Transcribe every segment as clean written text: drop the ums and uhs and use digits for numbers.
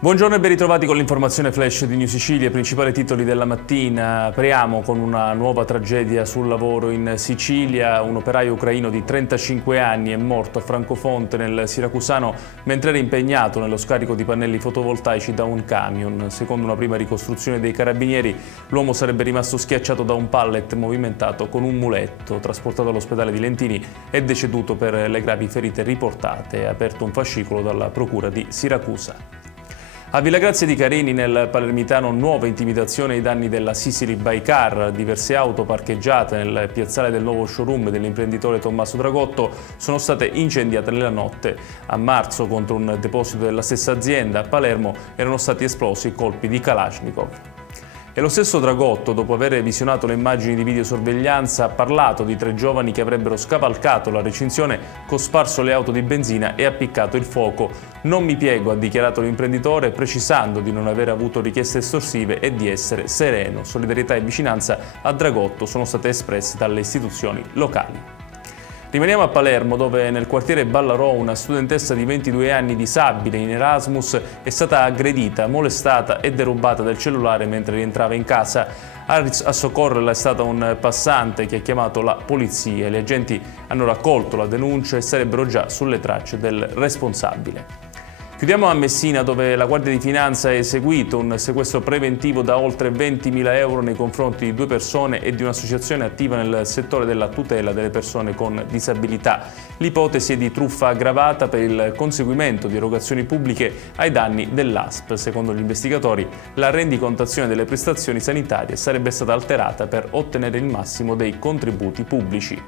Buongiorno e ben ritrovati con l'informazione flash di New Sicilia, principali titoli della mattina. Apriamo con una nuova tragedia sul lavoro in Sicilia. Un operaio ucraino di 35 anni è morto a Francofonte nel Siracusano mentre era impegnato nello scarico di pannelli fotovoltaici da un camion. Secondo una prima ricostruzione dei carabinieri, l'uomo sarebbe rimasto schiacciato da un pallet movimentato con un muletto. Trasportato all'ospedale di Lentini, è deceduto per le gravi ferite riportate. È aperto un fascicolo dalla procura di Siracusa. A Villagrazia di Carini, nel palermitano, nuova intimidazione ai danni della Sicily by Car. Diverse auto parcheggiate nel piazzale del nuovo showroom dell'imprenditore Tommaso Dragotto sono state incendiate nella notte. A marzo, contro un deposito della stessa azienda, a Palermo erano stati esplosi colpi di Kalashnikov. E lo stesso Dragotto, dopo aver visionato le immagini di videosorveglianza, ha parlato di 3 giovani che avrebbero scavalcato la recinzione, cosparso le auto di benzina e appiccato il fuoco. Non mi piego, ha dichiarato l'imprenditore, precisando di non aver avuto richieste estorsive e di essere sereno. Solidarietà e vicinanza a Dragotto sono state espresse dalle istituzioni locali. Rimaniamo a Palermo, dove nel quartiere Ballarò una studentessa di 22 anni disabile in Erasmus è stata aggredita, molestata e derubata del cellulare mentre rientrava in casa. A soccorrerla è stato un passante che ha chiamato la polizia. Gli agenti hanno raccolto la denuncia e sarebbero già sulle tracce del responsabile. Chiudiamo a Messina, dove la Guardia di Finanza ha eseguito un sequestro preventivo da oltre 20.000 euro nei confronti di 2 persone e di un'associazione attiva nel settore della tutela delle persone con disabilità. L'ipotesi è di truffa aggravata per il conseguimento di erogazioni pubbliche ai danni dell'ASP. Secondo gli investigatori, la rendicontazione delle prestazioni sanitarie sarebbe stata alterata per ottenere il massimo dei contributi pubblici.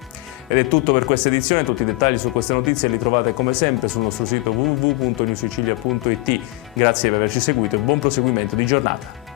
Ed è tutto per questa edizione. Tutti i dettagli su queste notizie li trovate come sempre sul nostro sito www.newsicilia.it. Grazie per averci seguito e buon proseguimento di giornata.